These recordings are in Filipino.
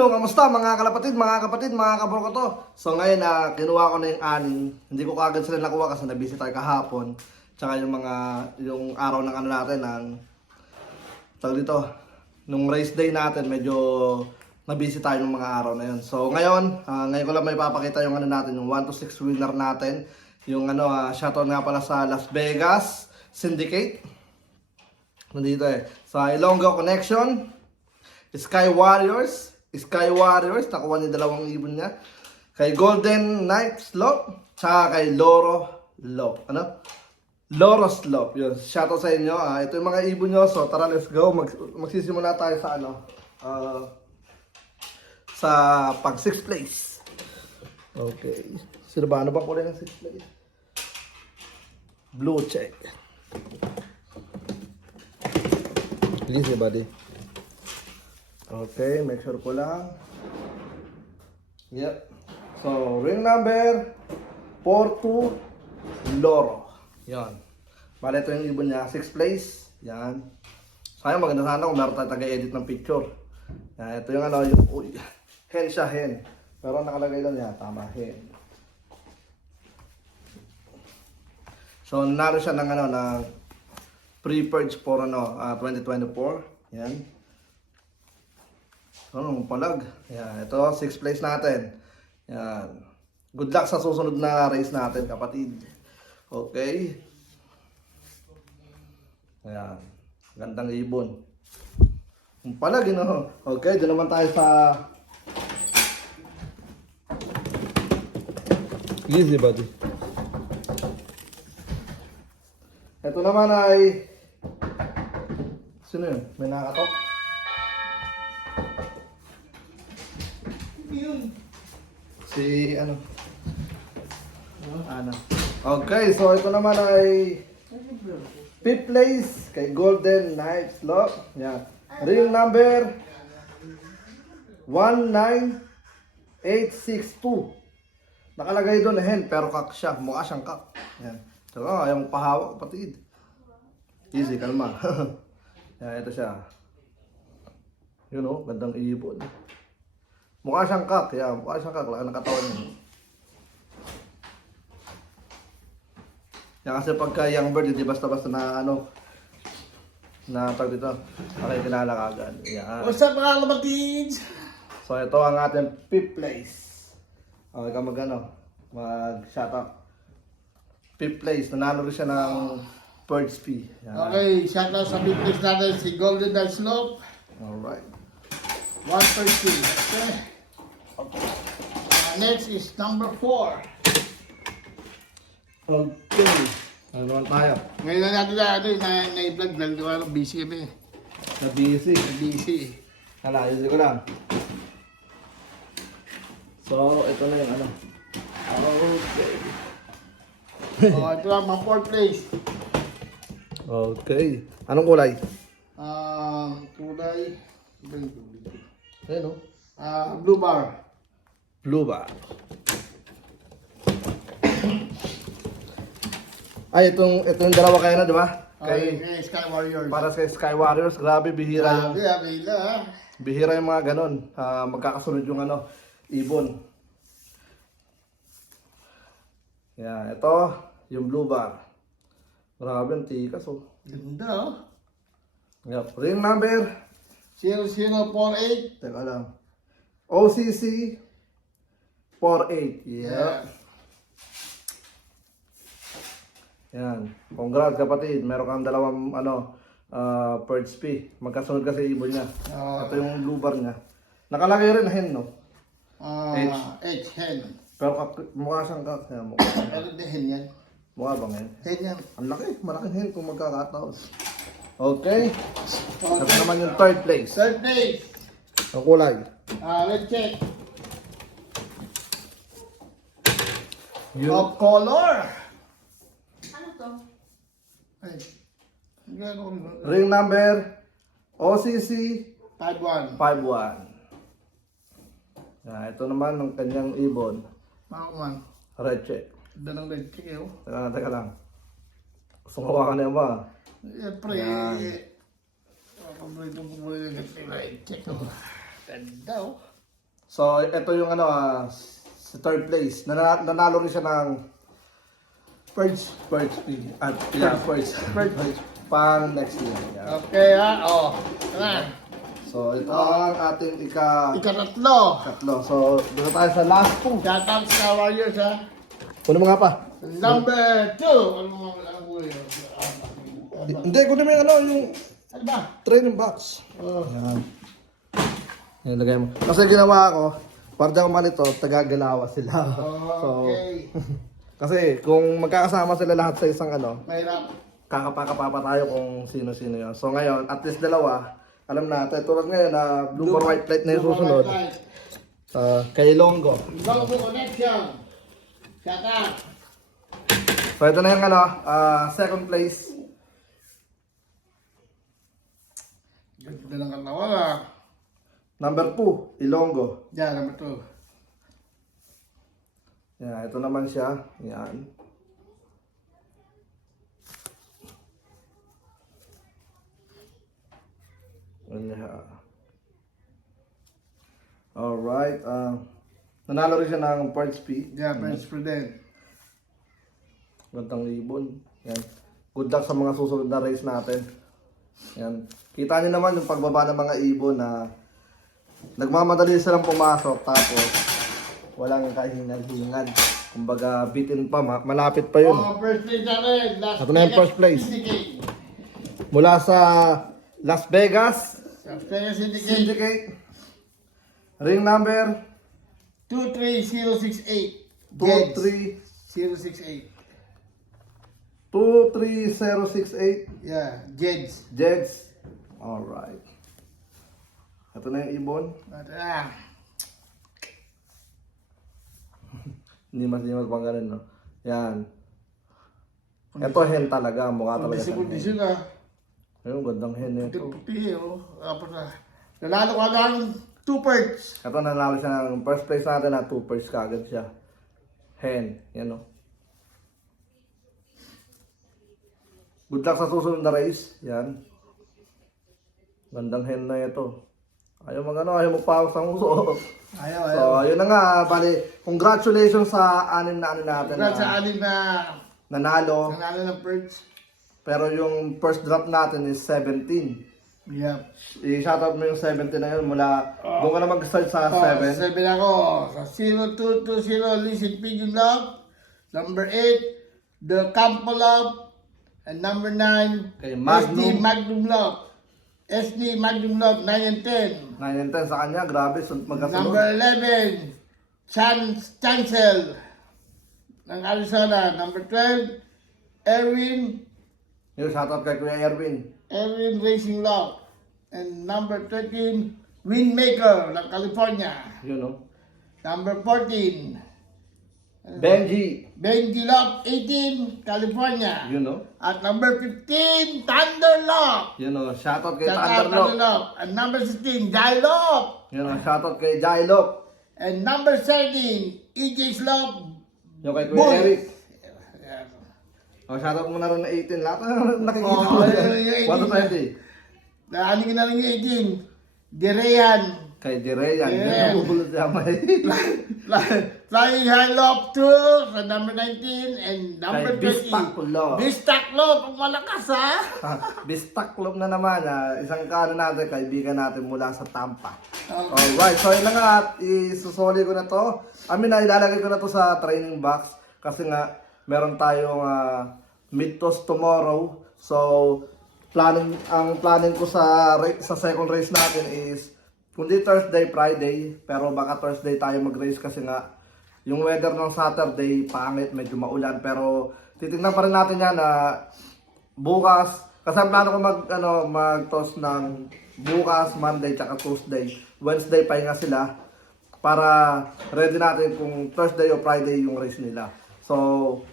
Yun, kamusta mga kalapatid, mga kabro ko to. So ngayon, kinuha ko na yung aning. Hindi ko kagad sila nakuha kasi nabisi tayo kahapon. Tsaka yung araw ng ano natin, ng tawag dito, nung race day natin, medyo nabisi tayo ng mga araw na yun. So ngayon, ngayon ko lang may papakita yung ano natin, yung 1 to 6 winner natin. Yung shoutout nga pala sa Las Vegas Syndicate. Nandito sa Ilonggo Connection, Sky Warriors, nakuha niya 2,000 niya. Kay Golden Knight Slope, tsaka kay Loro Slope. Loro Slope. Yun, shoutout sa inyo. Ito yung mga ibon nyo. So tara, let's go. Magsisimula tayo sa sa pag 6th place. Okay. Sino ba? Ano ba kulay ng 6th place? Blue check. Easy, buddy. Okay, make sure ko lang. Yep. So, ring number 42, Loro. Yan. Bale, ito yung ibon niya. 6th place. Yan. Sayang, maganda sana kung meron tayo taga-edit ng picture. Yan, ito yung hen siya, hen. Pero nakalagay lang niya. Tama, hen. So, nanalo siya ng ng pre-purge for 2024. Yan. Palag. Yan. Ito, 6th place natin. Yan. Good luck sa susunod na race natin, kapatid. Okay. Ayan. Gandang ibon. Palag, Okay, doon naman tayo sa easy, buddy. Ito naman ay sino yun? May nakatok? Si ano? Okay, so ito naman ay 5th place kay Golden Knight Slope. Yan. Ring number 19862. Nakalagay doon hen, pero kak siya. Mukha siyang kak. Yan. So, ayaw mong pahawak, kapatid. Easy, kalma. Yan, ito siya. Yun gandang ibon. Mukha siyang kak. Yan, mukha siyang kak. Laka ng katawan niya. Yan, kasi pagka young bird, hindi basta-basta na na tawag dito. Okay, kilala ka agad. Yan. What's up mga kapatids? So, ito ang ating 5th place. Okay ka mag-shoutout. 5th place, nanalo rin siya ng purge fee. Yan. Okay, shout out sa big place natin si Golden Knight Slope. Alright. 113. Okay. Next is number 4. Okay. Ano naman tayo? Ngayon na natin na-vlog lang. Di ba? Busy kami. Na-busy. Busy. Ayusin ko lang. So, ito na yung Okay. Oh, ito lang, mga 4th place. Okay. Anong kulay? Kulay. Ayun Blue bar. Blue ba? Ay, itong dalawa kayo na, di ba? Okay, Sky Warriors. Para sa Sky Warriors, grabe, bihira yung... Bihira yung mga ganon. Magkakasunod yung ibon. Yan, ito, yung blue bar. Grabe, ang tikas Ganda Yep. Ring number 0048. Teka lang. OCC 48. Yep. Yan. Congrats, kapatid. Meron kang dalawang purge fee. Magkasunod kasi ibon niya. Ito yung blue bar niya. Nakalagay rin hen, no? H. Hen. Pero mukha siyang kak. Pero di hen yan. Mukha bang hen? Hen yan. Ang laki. Malaking hen kung magkakataon. Okay. Okay. Ito naman yung 3rd place. 3rd place. Ang kulay. Let's check. Yung Of color. Ano to? Ay. ring number OCC 5-1. 51. Ito naman ang kanyang ibon. Makakuman. Red check. Ganda ng red check eh. Teka lang. Gusto ko ka na yun ba? Siyempre. Paborito mo red check. Ganda So, ito yung ano, sa third place. Nanalo rin siya ng first pang next year. Yeah. Okay ha, oh. Tara. So, ito ang ating Ikatatlo. tatlo. So, dito tayo sa last two. Shoutout sa Warriors ha. Kunin mo nga pa. Number 2. Ano mo yun? Hindi, kunin mo yung ano, yung Ano ba? training box. Oh. Yan. Yan, lagay mo. Kasi ginawa ko, parang man ito, tagagalawa sila. Okay. Kasi kung magkakasama sila lahat sa isang ano, Mahirap. kakapakapapa tayo kung sino-sino yun. So ngayon, at least dalawa, alam natin, tulad ngayon na blue or white plate na yung susunod. Kay Longo. Longo connection. Shoutout. So ito na yung ano, second place. Ganda ng katawa ha. Number 2, Ilonggo. Yan, number 2. Yan, ito naman siya. Yan. Alright. Nanalo rin siya ng part speed. Yan, Prince Prudent. Gandang ibon. Yan. Good luck sa mga susunod na race natin. Yan. Kita niyo naman yung pagbaba ng mga ibon na nagmamadali silang pumasok tapos walang kahingal-hingal. Kumbaga bitin pa, malapit pa yun. Oh, first place natin. Ito na yung first place. Syndicate. Mula sa Las Vegas, Las Vegas Syndicate. Syndicate. Ring number 23068. 23 068. 23068 Yeah, Jeds. Jeds. Alright. Ito na yung ibon. Hindi mas pang ganun, no? Yan. Ito hen talaga. Mukha talaga siyang hen. Kondisyon na. Ayun, gandang hen na ito. Puti oh. Apo na. Nanalo ka ng 2 perks. Ito nanalo siya ng first place natin na 2 pairs kagad siya. Hen. Yan, no? Good luck sa susunod na race. Yan. Gandang hen na ito. Ayaw ayaw magpawag sa nguso. Ayaw, So, ayun na nga. Bali, congratulations sa anim na natin Congrats sa na alin na nanalo. nanalo ng perks. Pero yung first drop natin is 17. Yep. I-shoutout mo yung 17 na yun mula, doon ka na mag-start sa 7. 7 ako. Sa 0220 Listen Pigeon Love. Number 8, The Campo Love. And number 9, Kay Magnum. SD Magnum Love. SD Magnum Love 9 and 10. 9 and 10 sa kanya, grabe, magkasunod. Number 11, Chancel ng Arizona. Number 12, Erwin Yung shoutout kay Kuya Erwin. Racing Love. And number 13, Windmaker ng California. Yun, no? Number 14, Benji. Benji Love 18, California. Yun, no? At number 15, Thunder Love. Yun, no? Shoutout kay Shout out, Thunderlock. Thunder Love. And number 16, Jai Love. Yun, no? Shoutout kay Jailop. And number 17, EJ's Love. Yung kay Kuya Bull. Eric. Ayan. O, shoutout mo na rin na 18. Lahat na nakikita Oo, mo. yung 18. 1 to 20. Naanin ko na lang yung 18. Direyan. Kay Jire, yan. Yeah. Yan ang bubulot siya may. Flying High Love 2 sa number 19 and number Kay 20. Bistak Love. Bistak Love. Ang malakas ha. Bistak Club na naman. Isang kaano natin, kaibigan natin mula sa Tampa. Okay. Alright, so yun na nga. Isusoli ko na to. Ilalagay ko na to sa training box. Kasi nga, meron tayong meet toss tomorrow. So, ang planning ko sa second race natin is kundi Thursday, Friday, pero baka Thursday tayo mag-race kasi nga yung weather ng Saturday pangit, medyo maulan, pero titingnan pa rin natin yan na bukas, kasi ang plano ko mag-toss ng bukas, Monday, tsaka Tuesday. Wednesday pahinga sila para ready natin kung Thursday o Friday yung race nila. So,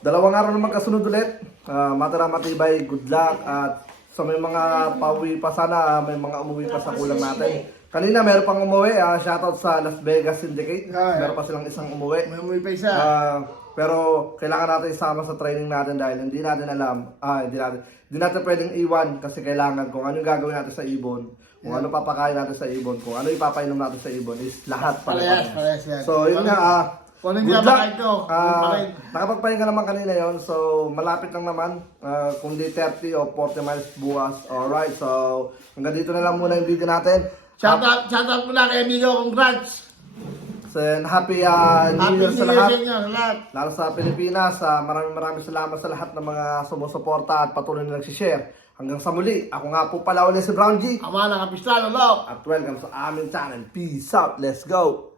dalawang araw na magkasunod ulit. Matibay, good luck. At sa may mga pauwi pa sana, may mga umuwi pa sa kulang natin. Kanina meron pang umuwi. Shoutout sa Las Vegas Syndicate. Yeah. Meron pa silang isang umuwi. May umuwi pa isa. Pero kailangan natin isama sa training natin dahil hindi natin alam, hindi natin pwedeng iwan kasi kailangan kung ano yung gagawin natin sa ibon, kung ano papakain natin sa ibon, kung ano ipapainom natin sa ibon is lahat Parehas yan. So yun nga, Kung anong good ginamakain luck. ko, yun pa rin. Nakapagpahinga naman kanina yon, so malapit lang naman, kung di 30 o 40 miles bukas. Alright, so hanggang dito na lang muna yung video natin. Shoutout muna kay amigo, congrats! Then, happy Happy New Year sa New Year lahat. sa inyo, sa lahat. Lalo sa Pilipinas, maraming salamat sa lahat ng mga sumusuporta at patuloy na nagsishare. Hanggang sa muli, ako nga po pala ulit si Brown G. Ama ng kapistrano, love! At welcome sa aming channel. Peace out. Let's go.